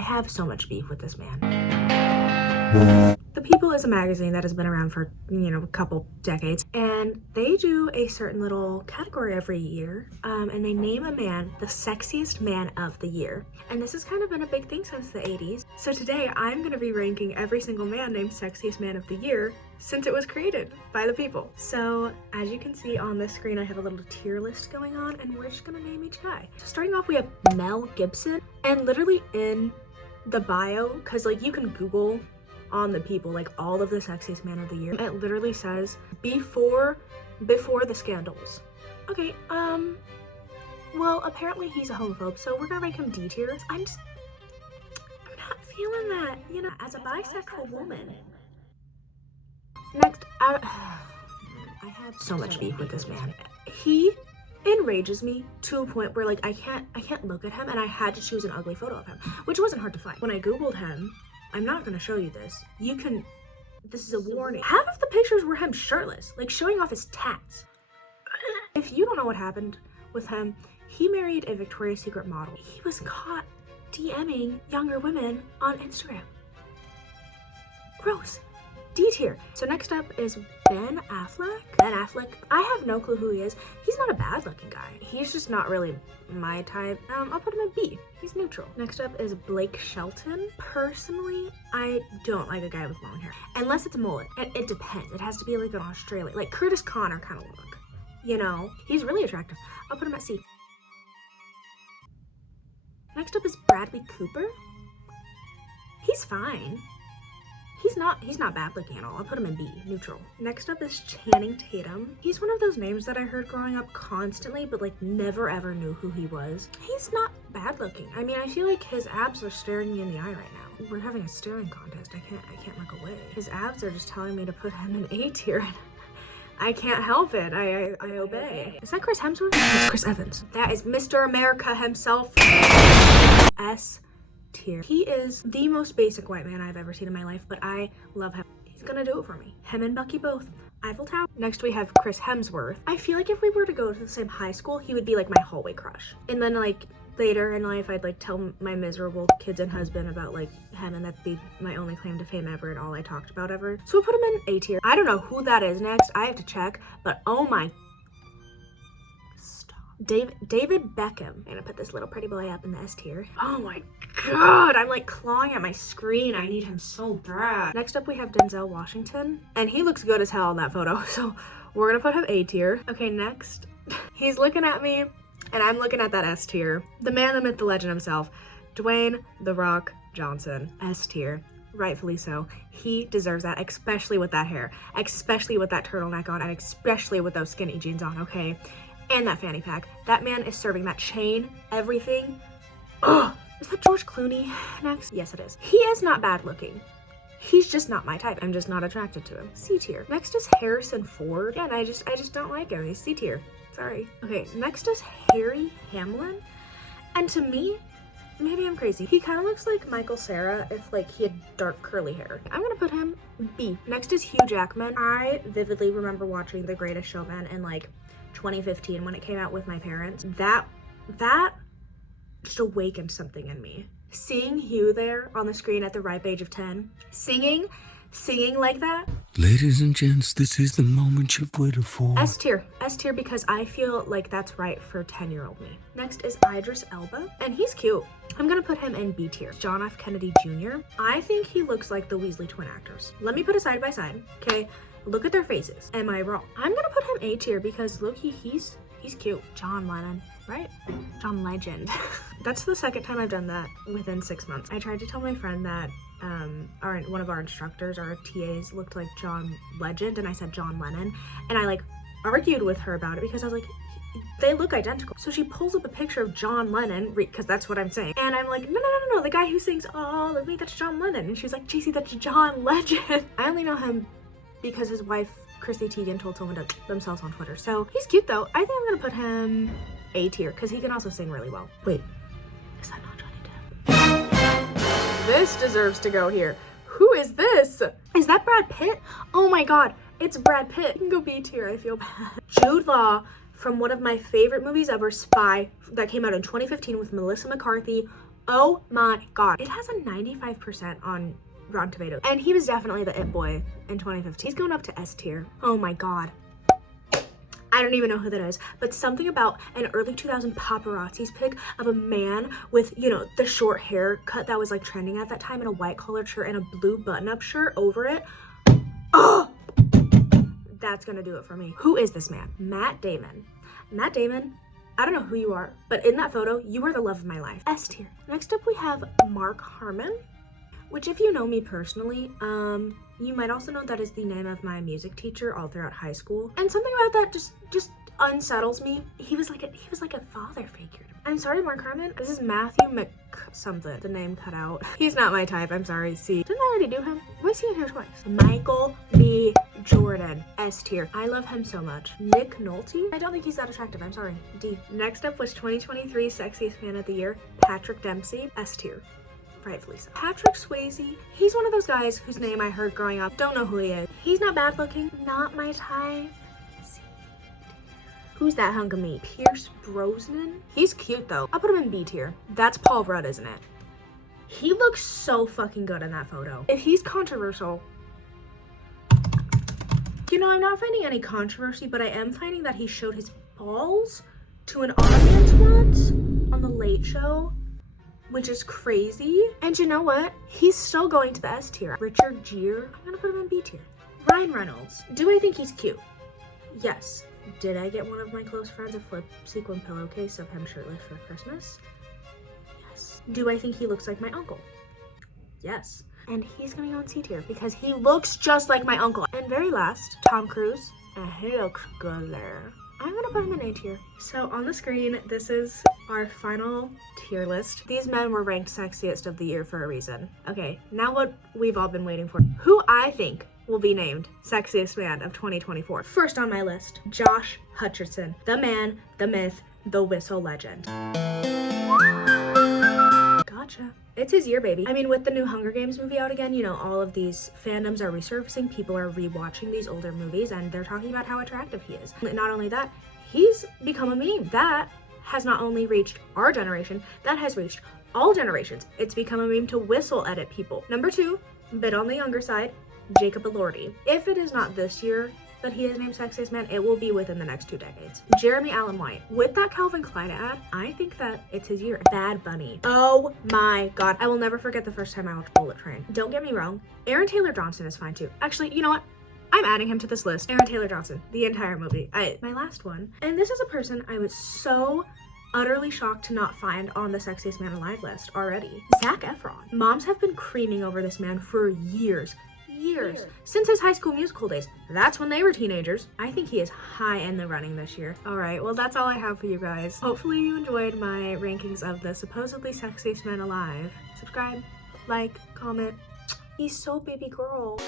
have so much beef with this man. The People is a magazine that has been around for, a couple decades, and they do a certain little category every year, and they name a man the sexiest man of the year. And this has kind of been a big thing since the 80s. So today I'm going to be ranking every single man named sexiest man of the year since it was created by the People. So as you can see on this screen, I have a little tier list going on, and we're just going to name each guy. So starting off, we have Mel Gibson, and literally in the bio, because like you can Google on the People like all of the sexiest man of the year, it literally says before the scandals. Okay, well, apparently he's a homophobe, so we're gonna rank him D tier. I'm not feeling that, as a bisexual woman. Next, I have so much beef with this man. He enrages me to a point where like I can't look at him, and I had to choose an ugly photo of him, which wasn't hard to find. When I Googled him, I'm not gonna show you this. This is a warning. Half of the pictures were him shirtless, like showing off his tats. If you don't know what happened with him, he married a Victoria's Secret model. He was caught DMing younger women on Instagram. Gross. D tier. So next up is Ben Affleck. Ben Affleck, I have no clue who he is. He's not a bad looking guy. He's just not really my type. I'll put him in B. He's neutral. Next up is Blake Shelton. Personally, I don't like a guy with long hair. Unless it's a mullet. It depends. It has to be like an Australian, like Curtis Connor kind of look. He's really attractive. I'll put him at C. Next up is Bradley Cooper. He's fine. He's not bad looking at all. I'll put him in B, neutral. Next up is Channing Tatum. He's one of those names that I heard growing up constantly, but like never ever knew who he was. He's not bad looking. I mean, I feel like his abs are staring me in the eye right now. We're having a staring contest. I can't look away. His abs are just telling me to put him in A tier. I can't help it. I obey. Is that Chris Hemsworth? It's Chris Evans. That is Mr. America himself. S tier. He is the most basic white man I've ever seen in my life, but I love him. He's gonna do it for me. Him and Bucky both. Eiffel Tower. Next we have Chris Hemsworth. I feel like if we were to go to the same high school, he would be like my hallway crush. And then like later in life, I'd like tell my miserable kids and husband about like him, and that'd be my only claim to fame ever and all I talked about ever. So we'll put him in A tier. I don't know who that is next. I have to check, but oh my. David Beckham. I'm gonna put this little pretty boy up in the S tier. Oh my god, I'm like clawing at my screen. I need him so bad. Next up we have Denzel Washington, and he looks good as hell in that photo, so we're gonna put him A tier. Okay, next, he's looking at me, and I'm looking at that S tier. The man, the myth, the legend himself, Dwayne "The Rock" Johnson. S tier. Rightfully so. He deserves that, especially with that hair, especially with that turtleneck on, and especially with those skinny jeans on, okay? And that fanny pack. That man is serving that chain, everything. Ugh. Is that George Clooney next? Yes, it is. He is not bad looking. He's just not my type. I'm just not attracted to him. C tier. Next is Harrison Ford. Yeah, and I just don't like him. He's C tier. Sorry. Okay, next is Harry Hamlin. And to me, maybe I'm crazy, he kind of looks like Michael Cera if like he had dark curly hair. I'm gonna put him B. Next is Hugh Jackman. I vividly remember watching The Greatest Showman in like 2015 when it came out with my parents. That just awakened something in me. Seeing Hugh there on the screen at the ripe age of 10, singing like that. Ladies and gents, this is the moment you've waited for. S tier because I feel like that's right for 10-year-old me. Next is Idris Elba, and he's cute. I'm gonna put him in B tier. John F. Kennedy Jr. I think he looks like the Weasley twin actors. Let me put it side by side, okay? Look at their faces. Am I wrong? I'm gonna put him A tier because low-key, he's cute. John Lennon, right? John Legend. That's the second time I've done that within 6 months. I tried to tell my friend that one of our instructors, our TAs, looked like John Legend, and I said John Lennon, and I like argued with her about it because I was like, they look identical. So she pulls up a picture of John Lennon, because that's what I'm saying, and I'm like, no, the guy who sings "All of Me," that's John Lennon. And she's like, JC, that's John Legend. I only know him because his wife Chrissy Teigen told someone themselves on Twitter. So he's cute though. I think I'm gonna put him A tier because he can also sing really well. Wait, is that not Johnny Depp? This deserves to go here. Who is this? Is that Brad Pitt? Oh my god, it's Brad Pitt. You can go B tier, I feel bad. Jude Law from one of my favorite movies ever, Spy, that came out in 2015 with Melissa McCarthy. Oh my god. It has a 95% on Rotten Tomatoes. And he was definitely the it boy in 2015. He's going up to S tier. Oh my god. I don't even know who that is, but something about an early 2000 paparazzi's pic of a man with, you know, the short haircut that was like trending at that time, and a white collared shirt and a blue button-up shirt over it. Oh, that's gonna do it for me. Who is this man? Matt Damon. Matt Damon, I don't know who you are, but in that photo, you were the love of my life. S tier. Next up, we have Mark Harmon, which if you know me personally, you might also know that is the name of my music teacher all throughout high school. And something about that just unsettles me. He was like a father figure. I'm sorry, Mark Harmon. This is Matthew Mc something. The name cut out. He's not my type. I'm sorry. C. Didn't I already do him? Why is he in here twice? Michael B. Jordan. S tier. I love him so much. Nick Nolte. I don't think he's that attractive. I'm sorry. D. Next up was 2023 Sexiest Man of the Year, Patrick Dempsey. S tier. Rightfully so. Patrick Swayze, he's one of those guys whose name I heard growing up. Don't know who he is. He's not bad looking. Not my type. C. Who's that hunk of meat? Pierce Brosnan? He's cute though. I'll put him in B tier. That's Paul Rudd, isn't it? He looks so fucking good in that photo. If he's controversial, you know, I'm not finding any controversy, but I am finding that he showed his balls to an audience once on The Late Show, which is crazy. And you know what? He's still going to the S tier. Richard Gere, I'm gonna put him in B tier. Ryan Reynolds, do I think he's cute? Yes. Did I get one of my close friends a flip sequin pillowcase of him shirtless for Christmas? Yes. Do I think he looks like my uncle? Yes. And he's gonna go in C tier because he looks just like my uncle. And very last, Tom Cruise, and he looks good there. I'm gonna put him in A tier. So on the screen, this is our final tier list. These men were ranked sexiest of the year for a reason. Okay, now what we've all been waiting for. Who I think will be named sexiest man of 2024. First on my list, Josh Hutcherson, the man, the myth, the whistle legend. Gotcha. It's his year, baby. I mean, with the new Hunger Games movie out again, you know, all of these fandoms are resurfacing. People are rewatching these older movies and they're talking about how attractive he is. Not only that, he's become a meme. That has not only reached our generation, that has reached all generations. It's become a meme to whistle edit people. Number 2, bit on the younger side, Jacob Elordi. If it is not this year that he is named sexiest man, it will be within the next 2 decades. Jeremy Allen White. With that Calvin Klein ad, I think that it's his year. Bad Bunny. Oh my god. I will never forget the first time I watched Bullet Train. Don't get me wrong, Aaron Taylor Johnson is fine too. Actually, you know what? I'm adding him to this list. Aaron Taylor Johnson. The entire movie. My last one. And this is a person I was so utterly shocked to not find on the Sexiest Man Alive list already. Zac Efron. Moms have been creaming over this man for years. Since his High School Musical days. That's when they were teenagers. I think he is high in the running this year. All right, well, that's all I have for you guys. Hopefully you enjoyed my rankings of the supposedly sexiest men alive. Subscribe, like, comment. He's so baby girl.